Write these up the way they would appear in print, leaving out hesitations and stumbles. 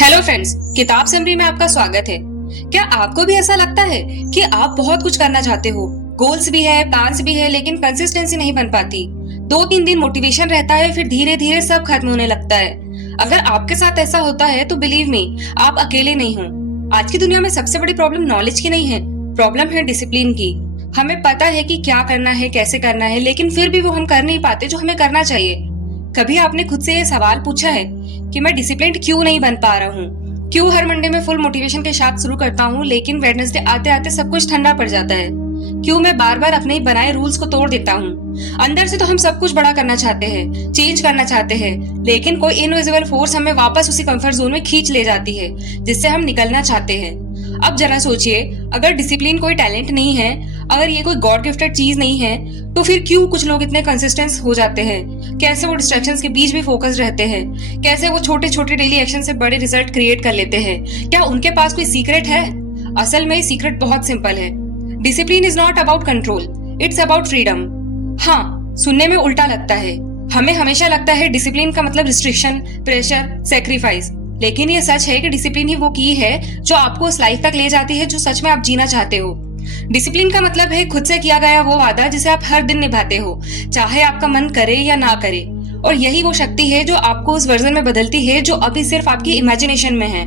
Hello friends, किताब summary में आपका स्वागत है। क्या आपको भी ऐसा लगता है कि आप बहुत कुछ करना चाहते हो, गोल्स भी है, प्लान्स भी है, लेकिन कंसिस्टेंसी नहीं बन पाती। 2-3 दिन मोटिवेशन रहता है, फिर धीरे धीरे सब खत्म होने लगता है। अगर आपके साथ ऐसा होता है तो बिलीव मी, आप अकेले नहीं हो। आज की दुनिया में सबसे बड़ी प्रॉब्लम नॉलेज की नहीं है, प्रॉब्लम है डिसिप्लिन की। हमें पता है कि क्या करना है, कैसे करना है, लेकिन फिर भी वो हम कर नहीं पाते जो हमें करना चाहिए। कभी आपने खुद से ये सवाल पूछा है कि मैं डिसिप्लिन्ड क्यों नहीं बन पा रहा हूँ? क्यों हर मंडे में फुल मोटिवेशन के साथ शुरू करता हूँ, लेकिन वेडनेसडे आते आते सब कुछ ठंडा पड़ जाता है? क्यों मैं बार बार अपने ही बनाए रूल्स को तोड़ देता हूँ? अंदर से तो हम सब कुछ बड़ा करना चाहते हैं, चेंज करना चाहते हैं, लेकिन कोई इनविजिबल फोर्स हमें वापस उसी कंफर्ट जोन में खींच ले जाती है जिससे हम निकलना चाहते हैं। अब जरा सोचिए, अगर डिसिप्लिन कोई टैलेंट नहीं है, अगर ये कोई गॉड गिफ्टेड चीज नहीं है, तो फिर क्यों कुछ लोग इतने कंसिस्टेंट हो जाते हैं? कैसे वो डिस्ट्रैक्शंस के बीच भी फोकस रहते हैं? कैसे वो छोटे छोटे डेली एक्शन से बड़े रिजल्ट क्रिएट कर लेते हैं? क्या उनके पास कोई सीक्रेट है? असल में सीक्रेट बहुत सिंपल है। Discipline is not about control, it's about freedom. हाँ, सुनने में उल्टा लगता है। हमें हमेशा लगता है डिसिप्लिन का मतलब रिस्ट्रिक्शन, प्रेशर, सेक्रीफाइस, लेकिन ये सच है कि डिसिप्लिन ही वो की है जो आपको उस लाइफ तक ले जाती है जो सच में आप जीना चाहते हो। डिसिप्लिन का मतलब है खुद से किया गया वो वादा जिसे आप हर दिन निभाते हो, चाहे आपका मन करे या ना करे। और यही वो शक्ति है जो आपको उस वर्जन में बदलती है जो अभी सिर्फ आपकी इमेजिनेशन में है।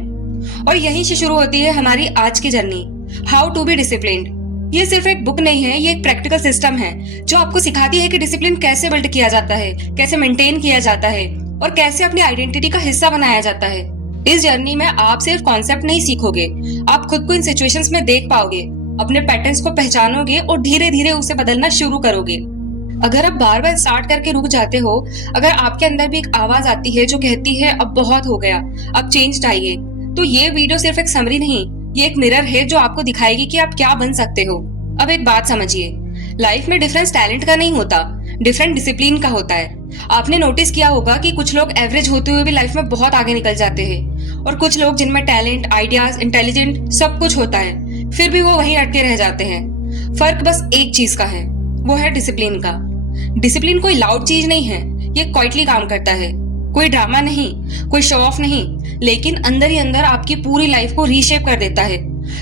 और यहीं से शुरू होती है हमारी आज की journey, how to be disciplined. ये सिर्फ एक बुक नहीं है, ये एक प्रैक्टिकल सिस्टम है जो आपको सिखाती है कि डिसिप्लिन कैसे बिल्ड किया जाता है, कैसे मेंटेन किया जाता है और कैसे अपनी आइडेंटिटी का हिस्सा बनाया जाता है। इस जर्नी में आप सिर्फ कॉन्सेप्ट नहीं सीखोगे, आप खुद को इन सिचुएशंस में देख पाओगे, अपने पैटर्न्स को पहचानोगे और धीरे धीरे उसे बदलना शुरू करोगे। अगर आप बार बार स्टार्ट करके रुक जाते हो, अगर आपके अंदर भी एक आवाज आती है जो कहती है अब बहुत हो गया, अब चेंज चाहिए, तो ये वीडियो सिर्फ एक समरी नहीं, ये एक मिरर है जो आपको दिखाएगी कि आप क्या बन सकते हो। अब एक बात समझिए, लाइफ में डिफरेंस टैलेंट का नहीं होता, डिफरेंट डिसिप्लिन का होता है। आपने नोटिस किया होगा कि कुछ लोग एवरेज होते हुए भी लाइफ में बहुत आगे निकल जाते हैं, और कुछ लोग जिनमें टैलेंट, आइडियाज, इंटेलिजेंट सब कुछ होता है, फिर भी वो वहीं अटके रह जाते हैं। फर्क बस एक चीज का है, वो है डिसिप्लिन का। डिसिप्लिन कोई लाउड चीज नहीं है, ये क्वाइटली काम करता है। कोई ड्रामा नहीं, कोई शो ऑफ नहीं, लेकिन अंदर ही अंदर आपकी पूरी लाइफ को रीशेप कर देता है।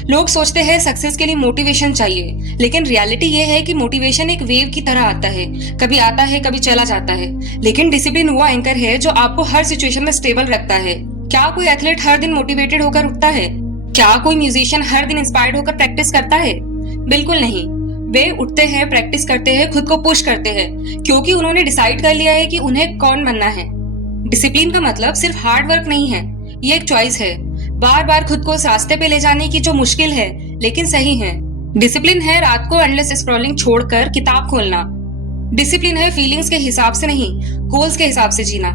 लोग सोचते हैं सक्सेस के लिए मोटिवेशन चाहिए, लेकिन रियलिटी ये है कि मोटिवेशन एक वेव की तरह आता है, कभी आता है कभी चला जाता है, लेकिन डिसिप्लिन वो एंकर है जो आपको हर सिचुएशन में स्टेबल रखता है। क्या कोई एथलीट हर दिन मोटिवेटेड होकर उठता है? क्या कोई म्यूजिशियन हर दिन इंस्पायर्ड होकर प्रैक्टिस करता है? बिल्कुल नहीं। वे उठते हैं, प्रैक्टिस करते हैं, खुद को पुश करते हैं, क्योंकि उन्होंने डिसाइड कर लिया है कि उन्हें कौन बनना है। डिसिप्लिन का मतलब सिर्फ हार्ड वर्क नहीं है, ये एक चॉइस है, बार बार खुद को उस रास्ते पे ले जाने की जो मुश्किल है लेकिन सही है। डिसिप्लिन है रात को एंडलेस स्क्रॉलिंग छोड़कर किताब खोलना। डिसिप्लिन है फीलिंग्स के हिसाब से नहीं, गोल्स के हिसाब से जीना।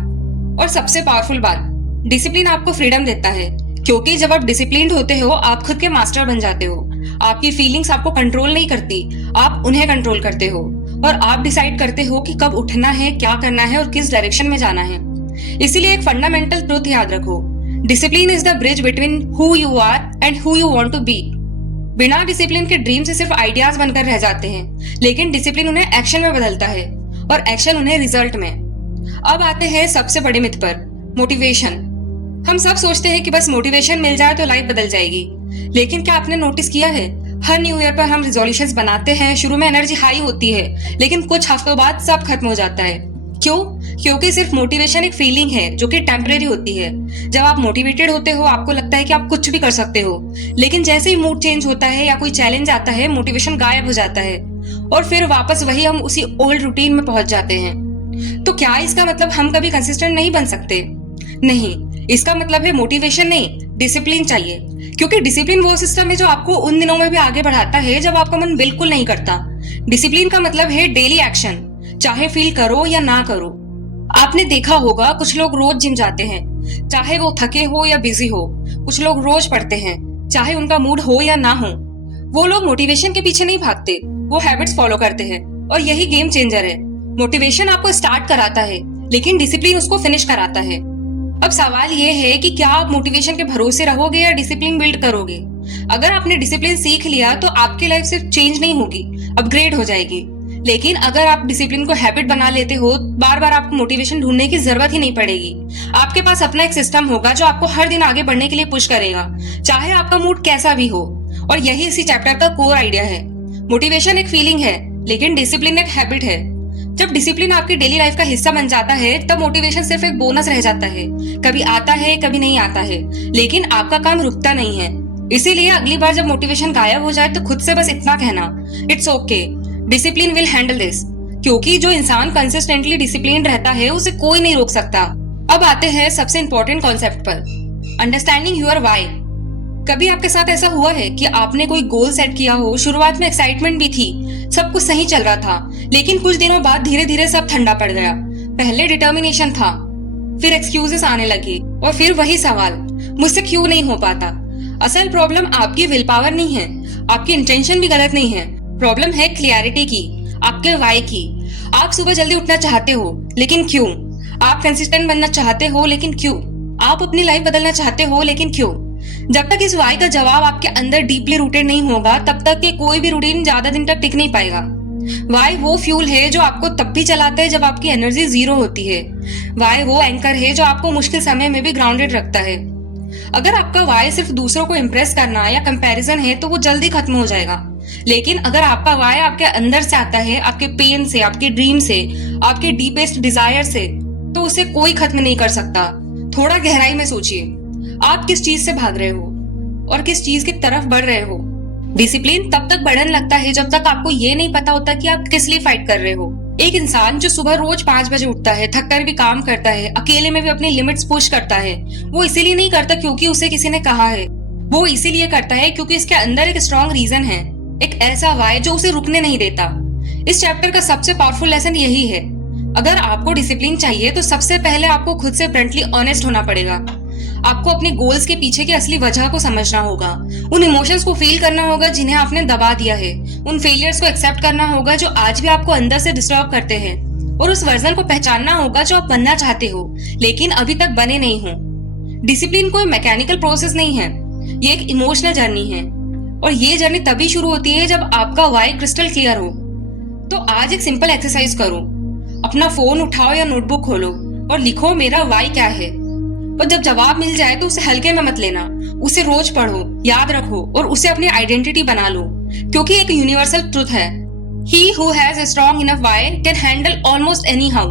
और सबसे पावरफुल बात, डिसिप्लिन आपको फ्रीडम देता है, क्योंकि जब आप डिसिप्लिन्ड होते हो आप खुद के मास्टर बन जाते हो। आपकी फीलिंग्स आपको कंट्रोल नहीं करती, आप उन्हें कंट्रोल करते हो, और आप डिसाइड करते हो कि कब उठना है, क्या करना है और किस डायरेक्शन में जाना है। इसीलिए एक फंडामेंटल ट्रूथ याद रखो, discipline is the bridge between who you are and who you want to be. बिना डिसिप्लिन के ड्रीम से सिर्फ आइडियाज बनकर रह जाते हैं, लेकिन डिसिप्लिन उन्हें एक्शन में बदलता है और एक्शन उन्हें रिजल्ट में। अब आते हैं सबसे बड़े मिथ पर, मोटिवेशन। हम सब सोचते हैं कि बस मोटिवेशन मिल जाए तो लाइफ बदल जाएगी, लेकिन क्या आपने नोटिस किया है, हर न्यू ईयर पर हम रिजोल्यूशंस बनाते हैं, शुरू में एनर्जी हाई होती है, लेकिन कुछ हफ्तों बाद सब खत्म हो जाता है। क्यों? क्योंकि सिर्फ मोटिवेशन एक फीलिंग है जो कि टेम्परेरी होती है। जब आप मोटिवेटेड होते हो आपको लगता है कि आप कुछ भी कर सकते हो, लेकिन जैसे ही मूड चेंज होता है या कोई चैलेंज आता है, मोटिवेशन गायब हो जाता है और फिर वापस वही हम उसी ओल्ड रूटीन में पहुंच जाते हैं। तो क्या इसका मतलब हम कभी कंसिस्टेंट नहीं बन सकते? नहीं, इसका मतलब है मोटिवेशन नहीं, डिसिप्लिन चाहिए। क्योंकि डिसिप्लिन वो सिस्टम है जो आपको उन दिनों में भी आगे बढ़ाता है जब आपका मन बिल्कुल नहीं करता। डिसिप्लिन का मतलब है डेली एक्शन, चाहे फील करो या ना करो। आपने देखा होगा कुछ लोग रोज जिम जाते हैं, चाहे वो थके हो या बिजी हो। कुछ लोग रोज पढ़ते हैं, चाहे उनका मूड हो या ना हो। वो लोग मोटिवेशन के पीछे नहीं भागते, वो हैबिट्स फॉलो करते हैं, और यही गेम चेंजर है। मोटिवेशन आपको स्टार्ट कराता है, लेकिन डिसिप्लिन उसको फिनिश कराता है। अब सवाल ये है कि क्या आप मोटिवेशन के भरोसे रहोगे या डिसिप्लिन बिल्ड करोगे? अगर आपने डिसिप्लिन सीख लिया तो आपकी लाइफ सिर्फ चेंज नहीं होगी, अपग्रेड हो जाएगी। लेकिन अगर आप डिसिप्लिन को हैबिट बना लेते हो, बार बार आपको मोटिवेशन ढूंढने की जरूरत ही नहीं पड़ेगी। आपके पास अपना एक सिस्टम होगा जो आपको हर दिन आगे बढ़ने के लिए पुश करेगा, चाहे आपका मूड कैसा भी हो। और यही इसी चैप्टर का कोर आइडिया है। मोटिवेशन एक फीलिंग है, लेकिन डिसिप्लिन एक हैबिट है। जब डिसिप्लिन आपकी डेली लाइफ का हिस्सा बन जाता है, तब मोटिवेशन सिर्फ एक बोनस रह जाता है। कभी आता है, कभी नहीं आता है, लेकिन आपका काम रुकता नहीं है। इसीलिए अगली बार जब मोटिवेशन गायब हो जाए तो खुद से बस इतना कहना, it's okay, discipline will handle this. क्योंकि जो इंसान कंसिस्टेंटली डिसिप्लिन रहता है, उसे कोई नहीं रोक सकता। अब आते हैं सबसे इंपॉर्टेंट कॉन्सेप्ट पर, अंडरस्टैंडिंग योर व्हाई। कभी आपके साथ ऐसा हुआ है कि आपने कोई गोल सेट किया हो, शुरुआत में एक्साइटमेंट भी थी, सब कुछ सही चल रहा था, लेकिन कुछ दिनों बाद धीरे धीरे सब ठंडा पड़ गया। पहले डिटर्मिनेशन था, फिर एक्सक्यूजेस आने लगे, और फिर वही सवाल, मुझसे क्यों नहीं हो पाता। असल प्रॉब्लम आपकी विल पावर नहीं है, आपकी इंटेंशन भी गलत नहीं है। प्रॉब्लम है क्लियरिटी की, आपके वाई की। आप सुबह जल्दी उठना चाहते हो, लेकिन क्यों? आप कंसिस्टेंट बनना चाहते हो, लेकिन क्यों? आप अपनी लाइफ बदलना चाहते हो, लेकिन क्यों? जब तक इस वाई का जवाब आपके अंदर डीपली रूटेड नहीं होगा, तब तक कि कोई भी रूटीन ज्यादा दिन तक टिक नहीं पाएगा। वाई वो फ्यूल है जो आपको तब भी चलाता है जब आपकी एनर्जी जीरो होती है। वाई वो एंकर है जो आपको मुश्किल समय में भी ग्राउंडेड रखता है। अगर आपका वाई सिर्फ दूसरों को इम्प्रेस करना या कंपैरिजन है, तो वो जल्दी खत्म हो जाएगा। लेकिन अगर आपका वाई आपके अंदर से आता है, आपके पेन से, आपके ड्रीम से, आपके डीपेस्ट डिजायर से, तो उसे कोई खत्म नहीं कर सकता। थोड़ा गहराई में सोचिए, आप किस चीज से भाग रहे हो और किस चीज की तरफ बढ़ रहे हो। डिसिप्लिन तब तक बढ़ने लगता है जब तक आपको ये नहीं पता होता कि आप किस लिए फाइट कर रहे हो। एक इंसान जो सुबह रोज 5 बजे उठता है, थक कर भी काम करता है, अकेले में भी अपनी लिमिट्स पुश करता है, वो इसीलिए नहीं करता क्योंकि उसे किसी ने कहा है, वो इसीलिए करता है क्योंकि इसके अंदर एक स्ट्रॉन्ग रीजन है, एक ऐसा वाई जो उसे रुकने नहीं देता। इस चैप्टर का सबसे पावरफुल लेसन यही है। अगर आपको डिसिप्लिन चाहिए तो सबसे पहले आपको खुद से ब्लंटली ऑनेस्ट होना पड़ेगा। आपको अपने गोल्स के पीछे की असली वजह को समझना होगा, उन इमोशंस को फील करना होगा जिन्हें आपने दबा दिया है, उन फेलियर्स को एक्सेप्ट करना होगा जो आज भी आपको अंदर से डिस्टर्ब करते हैं, और उस वर्जन को पहचानना होगा जो आप बनना चाहते हो लेकिन अभी तक बने नहीं हो। डिसिप्लिन कोई मैकेनिकल प्रोसेस नहीं है, ये एक इमोशनल जर्नी है, और ये जर्नी तभी शुरू होती है जब आपका वाई क्रिस्टल क्लियर हो। तो आज एक सिंपल एक्सरसाइज करो, अपना फोन उठाओ या नोटबुक खोलो और लिखो मेरा वाई क्या है। और जब जवाब मिल जाए तो उसे हल्के में मत लेना, उसे रोज पढ़ो, याद रखो और उसे अपनी आइडेंटिटी बना लो, क्योंकि एक यूनिवर्सल ट्रुथ है, he who has a strong enough why can handle almost anyhow।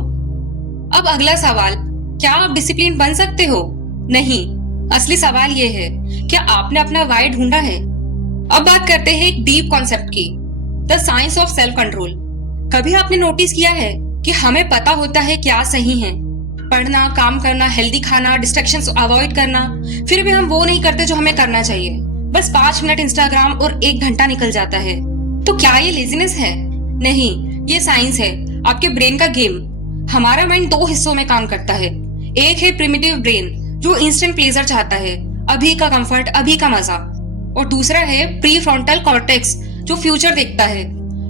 अब अगला सवाल, क्या आप डिसिप्लिन बन सकते हो? नहीं, असली सवाल ये है, क्या आपने अपना वाई ढूंढा है? अब बात करते हैं एक डीप कॉन्सेप्ट की, the science of self control. कभी आपने नोटिस किया है कि हमें पता होता है क्या सही है, पढ़ना, काम करना, हेल्दी खाना, डिस्ट्रैक्शंस अवॉइड करना, फिर भी हम वो नहीं करते जो हमें करना चाहिए। बस 5 मिनट इंस्टाग्राम और 1 घंटा निकल जाता है। तो क्या ये लेजीनेस है? नहीं, ये साइंस है, आपके ब्रेन का गेम। हमारा माइंड 2 हिस्सों में काम करता है। एक है प्रिमिटिव ब्रेन जो इंस्टेंट प्लेजर चाहता है, अभी का कंफर्ट, अभी का मजा, और दूसरा है प्री फ्रंटल कॉर्टेक्स जो फ्यूचर देखता है,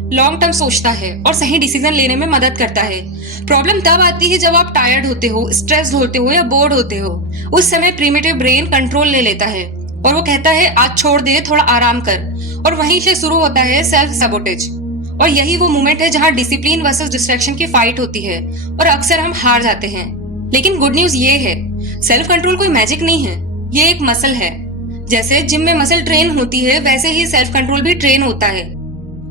लॉन्ग टर्म सोचता है और सही डिसीजन लेने में मदद करता है। प्रॉब्लम तब आती है जब आप टायर्ड होते हो, स्ट्रेस्ड होते हो या बोर्ड होते हो। उस समय प्रिमिटिव ब्रेन कंट्रोल ले लेता है और वो कहता है आज छोड़ दे, थोड़ा आराम कर, और वहीं से शुरू होता है सेल्फ सबोटेज। और यही वो मोमेंट है जहां डिसिप्लिन वर्सेस डिस्ट्रैक्शन की फाइट होती है और अक्सर हम हार जाते हैं। लेकिन गुड न्यूज ये है, सेल्फ कंट्रोल कोई मैजिक नहीं है, ये एक मसल है। जैसे जिम में मसल ट्रेन होती है, वैसे ही सेल्फ कंट्रोल भी ट्रेन होता है।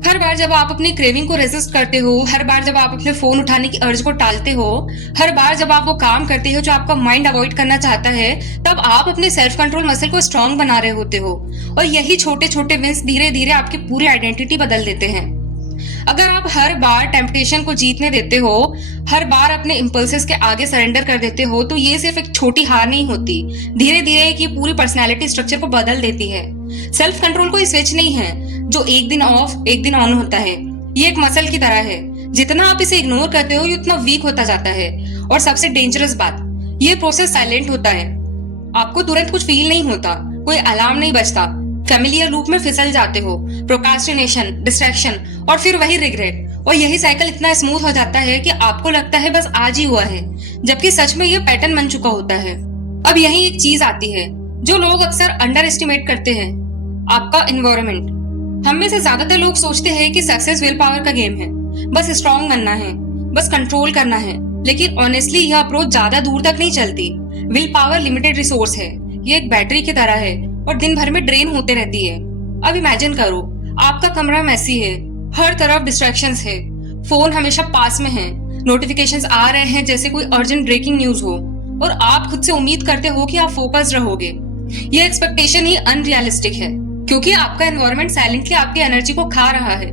हर बार जब आप अपनी क्रेविंग को रेजिस्ट करते हो, हर बार जब आप अपने फोन उठाने की अर्ज को टालते हो, हर बार जब आप वो काम करते हो जो आपका माइंड अवॉइड करना चाहता है, तब आप अपने सेल्फ कंट्रोल मसल को स्ट्रॉन्ग बना रहे होते हो। और यही छोटे छोटे विंस धीरे धीरे आपकी पूरी आइडेंटिटी बदल देते हैं। अगर आप हर बार टेम्पटेशन को जीतने देते हो, हर बार अपने इम्पल्सेस के आगे सरेंडर कर देते हो, तो ये सिर्फ एक छोटी हार नहीं होती, धीरे धीरे की पूरी पर्सनैलिटी स्ट्रक्चर को बदल देती है। सेल्फ कंट्रोल कोई स्विच नहीं है जो एक दिन ऑफ एक दिन ऑन होता है, ये एक मसल की तरह है। जितना आप इसे इग्नोर करते हो, ये उतना वीक होता जाता है। और सबसे डेंजरस बात, ये प्रोसेस साइलेंट होता है, आपको तुरंत कुछ फील नहीं होता, कोई अलार्म नहीं बजता, फैमिलियर लूप में फिसल जाते हो, प्रोक्रास्टिनेशन, डिस्ट्रैक्शन और फिर वही रिग्रेट। और यही साइकिल इतना स्मूथ हो जाता है कि आपको लगता है बस आज ही हुआ है, जबकि सच में ये पैटर्न बन चुका होता है। अब यही एक चीज आती है जो लोग अक्सर अंडर एस्टिमेट करते हैं, आपका एनवायरनमेंट। हम में से ज्यादातर लोग सोचते हैं कि सक्सेस विल पावर का गेम है, बस स्ट्रांग बनना है, बस कंट्रोल करना है। लेकिन ऑनेस्टली यह अप्रोच ज्यादा दूर तक नहीं चलती। विल पावर लिमिटेड रिसोर्स है, ये एक बैटरी की तरह है और दिन भर में ड्रेन होते रहती है। अब इमेजिन करो, आपका कमरा मैसी है, हर तरफ डिस्ट्रैक्शंस है, फोन हमेशा पास में है, नोटिफिकेशंस आ रहे हैं जैसे कोई अर्जेंट ब्रेकिंग न्यूज हो, और आप खुद से उम्मीद करते हो कि आप फोकस्ड रहोगे। ये एक्सपेक्टेशन ही अनरियलिस्टिक है, क्योंकि आपका एनवायरनमेंट साइलेंटली आपकी एनर्जी को खा रहा है,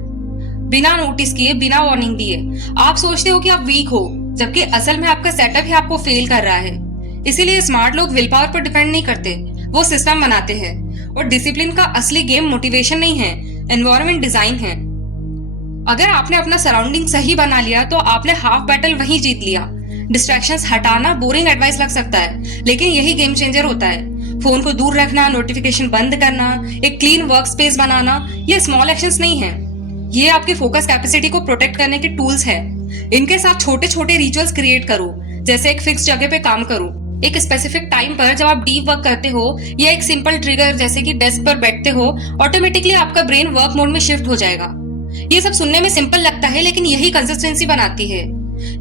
बिना नोटिस किए, बिना वार्निंग दिए। आप सोचते हो कि आप वीक हो, जबकि असल में आपका सेटअप ही आपको फेल कर रहा है। इसीलिए स्मार्ट लोग विल पावर पर डिपेंड नहीं करते, वो सिस्टम बनाते हैं। और डिसिप्लिन का असली गेम मोटिवेशन नहीं है, एनवायरनमेंट डिजाइन है। अगर आपने अपना सराउंडिंग सही बना लिया तो आपने हाफ बैटल वहीं जीत लिया। डिस्ट्रैक्शंस हटाना बोरिंग एडवाइस लग सकता है, लेकिन यही गेम चेंजर होता है। फोन को दूर रखना, नोटिफिकेशन बंद करना, एक क्लीन वर्क स्पेस बनाना, ये स्मॉल एक्शंस नहीं है, ये आपकी फोकस कैपेसिटी को प्रोटेक्ट करने के टूल्स है। इनके साथ छोटे छोटे रिचुअल्स क्रिएट करो, जैसे एक फिक्स जगह पे काम करो, एक स्पेसिफिक टाइम पर जब आप डीप वर्क करते हो, या एक सिंपल ट्रिगर जैसे कि डेस्क पर बैठते हो, ऑटोमेटिकली आपका ब्रेन वर्क मोड में शिफ्ट हो जाएगा। ये सब सुनने में सिंपल लगता है, लेकिन यही कंसिस्टेंसी बनाती है।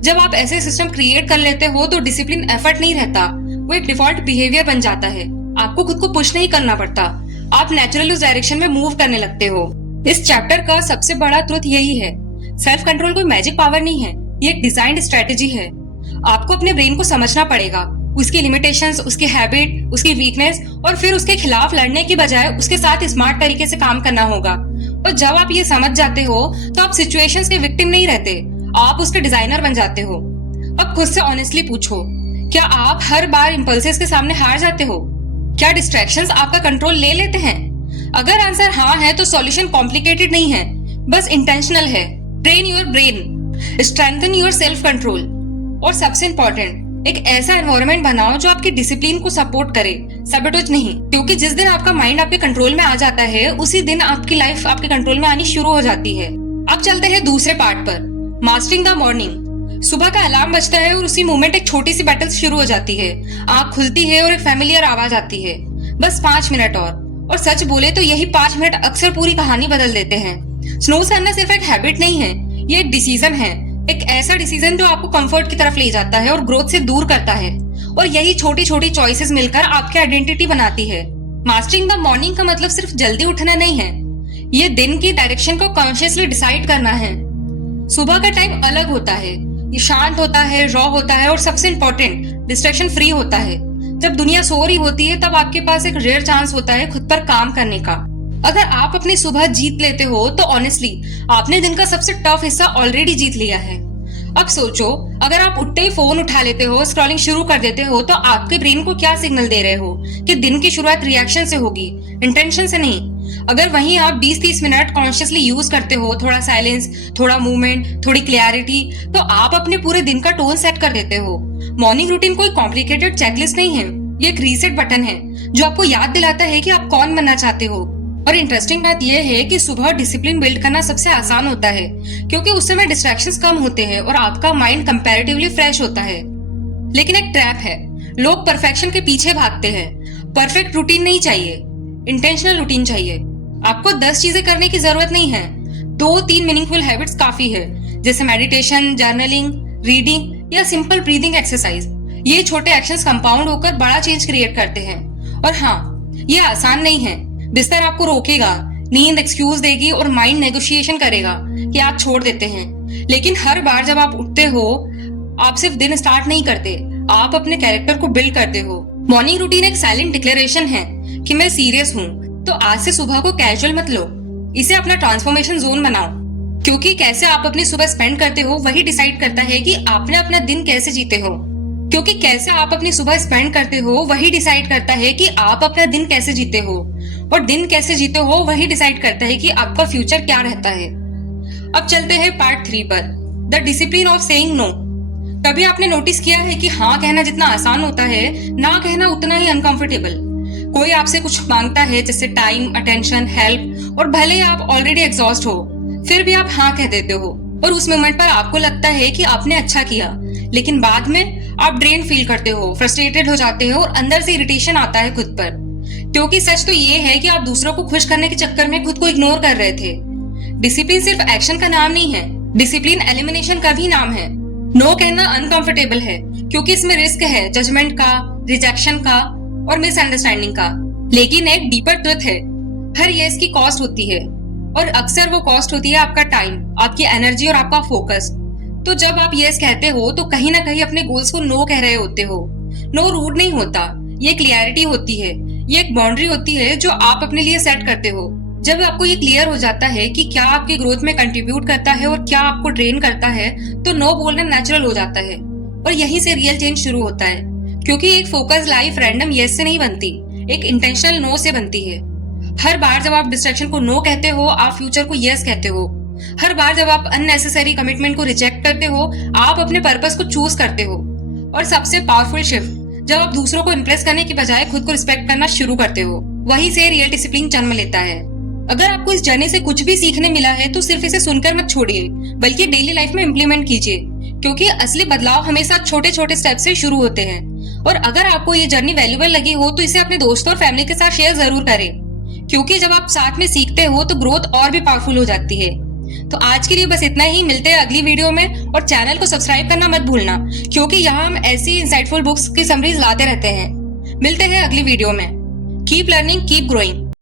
जब आप ऐसे सिस्टम क्रिएट कर लेते हो तो डिसिप्लिन एफर्ट नहीं रहता, वो एक डिफॉल्ट बिहेवियर बन जाता है। आपको खुद को पुश नहीं करना पड़ता, आप नेचुरली उस डायरेक्शन में मूव करने लगते हो। इस चैप्टर का सबसे बड़ा ट्रुथ यही है, सेल्फ कंट्रोल कोई मैजिक पावर नहीं है, ये एक डिजाइन्ड स्ट्रेटेजी है। आपको अपने ब्रेन को समझना पड़ेगा, उसकी लिमिटेशंस, उसकी हैबिट, उसकी वीकनेस, और फिर उसके खिलाफ लड़ने की बजाय उसके साथ स्मार्ट तरीके से काम करना होगा। और जब आप ये समझ जाते हो तो आप सिचुएशंस के विक्टिम नहीं रहते, आप उसके डिजाइनर बन जाते हो। अब खुद से ऑनेस्टली पूछो, क्या आप हर बार इंपल्सेस के सामने हार जाते हो? क्या डिस्ट्रैक्शंस आपका कंट्रोल ले लेते हैं? अगर आंसर हाँ है तो सॉल्यूशन कॉम्प्लिकेटेड नहीं है, बस इंटेंशनल है। Train your brain, strengthen your self control, और सबसे इंपॉर्टेंट, एक ऐसा एनवायरनमेंट बनाओ जो आपकी डिसिप्लिन को सपोर्ट करे, सैबोटेज नहीं। क्योंकि जिस दिन आपका माइंड आपके कंट्रोल में आ जाता है, उसी दिन आपकी लाइफ आपके कंट्रोल में आनी शुरू हो जाती है। अब चलते हैं दूसरे पार्ट पर, मास्टरिंग द मॉर्निंग। सुबह का अलार्म बजता है और उसी मोमेंट एक छोटी सी बैटल शुरू हो जाती है। आंख खुलती है और एक फैमिलियर आवाज आती है, बस 5 मिनट और सच बोले तो यही 5 मिनट अक्सर पूरी कहानी बदल देते हैं। स्नूज करना सिर्फ एक हैबिट नहीं है, ये एक डिसीजन है, एक ऐसा डिसीजन जो आपको कंफर्ट की तरफ ले जाता है और ग्रोथ से दूर करता है। और यही छोटी छोटी चॉइसेस मिलकर आपकी आइडेंटिटी बनाती है। मास्टरिंग द मॉर्निंग का मतलब सिर्फ जल्दी उठना नहीं है, ये दिन की डायरेक्शन को कॉन्शियसली डिसाइड करना है। सुबह का टाइम अलग होता है, ये शांत होता है, रॉ होता है, और सबसे इंपॉर्टेंट, डिस्ट्रैक्शन फ्री होता है। जब दुनिया सो रही होती है तब आपके पास एक रेयर चांस होता है खुद पर काम करने का। अगर आप अपनी सुबह जीत लेते हो तो ऑनेस्टली आपने दिन का सबसे टफ हिस्सा ऑलरेडी जीत लिया है। अब सोचो, अगर आप उठते ही फोन उठा लेते हो, स्क्रॉलिंग शुरू कर देते हो, तो आपके ब्रेन को क्या सिग्नल दे रहे हो कि दिन की शुरुआत रिएक्शन से होगी, इंटेंशन से नहीं। अगर वहीं आप 20-30 मिनट कॉन्शियसली यूज करते हो, थोड़ा साइलेंस, थोड़ा मूवमेंट, थोड़ी क्लैरिटी, तो आप अपने पूरे दिन का टोन सेट कर देते हो। मॉर्निंग रूटीन कोई कॉम्प्लिकेटेड चेकलिस्ट नहीं है, ये एक रीसेट बटन है जो आपको याद दिलाता है कि आप कौन बनना चाहते हो। और इंटरेस्टिंग बात यह है कि सुबह डिसिप्लिन बिल्ड करना सबसे आसान होता है, क्योंकि उस समय डिस्ट्रैक्शंस कम होते हैं और आपका माइंड कंपैरेटिवली फ्रेश होता है। लेकिन एक ट्रैप है, लोग परफेक्शन के पीछे भागते हैं। परफेक्ट रूटीन नहीं चाहिए, इंटेंशनल रूटीन चाहिए। आपको 10 चीजें करने की जरूरत नहीं है, 2-3 मीनिंगफुल हैबिट्स काफी है, जैसे मेडिटेशन, जर्नलिंग, रीडिंग या सिंपल ब्रीदिंग एक्सरसाइज। ये छोटे एक्शंस कंपाउंड होकर बड़ा चेंज क्रिएट करते हैं। और हाँ, ये आसान नहीं है। बिस्तर आपको रोकेगा, नींद एक्सक्यूज देगी और माइंड नेगोशिएशन करेगा कि आप छोड़ देते हैं। लेकिन हर बार जब आप उठते हो, आप सिर्फ दिन स्टार्ट नहीं करते, आप अपने कैरेक्टर को बिल्ड करते हो। मॉर्निंग रूटीन एक साइलेंट डिक्लेरेशन है कि मैं सीरियस हूँ, तो आज से सुबह को कैजुअल मत लो, इसे अपना ट्रांसफॉर्मेशन जोन बनाओ। क्योंकि कैसे आप अपनी सुबह स्पेंड करते हो वही डिसाइड करता है कि आपने अपना दिन कैसे जीते हो। क्योंकि कैसे आप अपनी सुबह स्पेंड करते हो वही डिसाइड करता है कि आप अपना दिन कैसे जीते हो, और दिन कैसे जीते हो वही डिसाइड करता है कि आपका फ्यूचर क्या रहता है। अब चलते हैं पार्ट 3 पर, the discipline of saying no. कभी आपने नोटिस किया है कि हाँ कहना जितना आसान होता है, ना कहना उतना ही अनकंफर्टेबल। कोई आपसे कुछ मांगता है, जैसे टाइम, अटेंशन, हेल्प, और भले ही आप ऑलरेडी एग्जॉस्ट हो, फिर भी आप हाँ कह देते हो। और उस मोमेंट पर आपको लगता है कि आपने अच्छा किया, लेकिन बाद में आप ड्रेन फील करते हो, फ्रस्ट्रेटेड हो जाते हो, और अंदर से इरिटेशन आता है खुद पर। क्योंकि सच तो ये है कि आप दूसरों को खुश करने के चक्कर में खुद को इग्नोर कर रहे थे। डिसिप्लिन सिर्फ एक्शन का नाम नहीं है, डिसिप्लिन एलिमिनेशन का भी नाम है। नो कहना अनकंफर्टेबल है क्योंकि इसमें रिस्क है जजमेंट का, रिजेक्शन का और मिसअंडरस्टैंडिंग का। लेकिन एक डीपर ट्रुथ है, हर येस की कॉस्ट होती है और अक्सर वो कॉस्ट होती है आपका टाइम, आपकी एनर्जी और आपका फोकस। तो जब आप येस कहते हो तो कहीं ना कहीं अपने गोल्स को नो कह रहे होते हो। नो रूड नहीं होता, ये क्लियरिटी होती है, ये एक बाउंड्री होती है जो आप अपने लिए सेट करते हो। जब आपको ये क्लियर हो जाता है कि क्या आपकी ग्रोथ में कंट्रीब्यूट करता है और क्या आपको ड्रेन करता है, तो नो बोलना नेचुरल हो जाता है और यहीं से रियल चेंज शुरू होता है। क्योंकि एक फोकस लाइफ रैंडम येस से नहीं बनती, एक इंटेंशनल नो से बनती है। हर बार जब आप डिस्ट्रैक्शन को नो कहते हो, आप फ्यूचर को यस कहते हो। हर बार जब आप अननेसेसरी कमिटमेंट को रिजेक्ट करते हो, आप अपने पर्पस को चूज करते हो। और सबसे पावरफुल शिफ्ट, जब आप दूसरों को इम्प्रेस करने की बजाय खुद को रिस्पेक्ट करना शुरू करते हो, वहीं से रियल डिसिप्लिन जन्म लेता है। अगर आपको इस जर्नी से कुछ भी सीखने मिला है तो सिर्फ इसे सुनकर मत छोड़िए, बल्कि डेली लाइफ में इम्प्लीमेंट कीजिए, क्योंकि असली बदलाव हमेशा छोटे छोटे स्टेप से शुरू होते हैं। और अगर आपको ये जर्नी वैल्यूएबल लगी हो तो इसे अपने दोस्तों और फैमिली के साथ शेयर जरूर करें, क्योंकि जब आप साथ में सीखते हो तो ग्रोथ और भी पावरफुल हो जाती है। तो आज के लिए बस इतना ही, मिलते हैं अगली वीडियो में और चैनल को सब्सक्राइब करना मत भूलना, क्योंकि यहाँ हम ऐसी इंसाइटफुल बुक्स की समरीज लाते रहते हैं। मिलते हैं अगली वीडियो में। Keep learning, keep growing.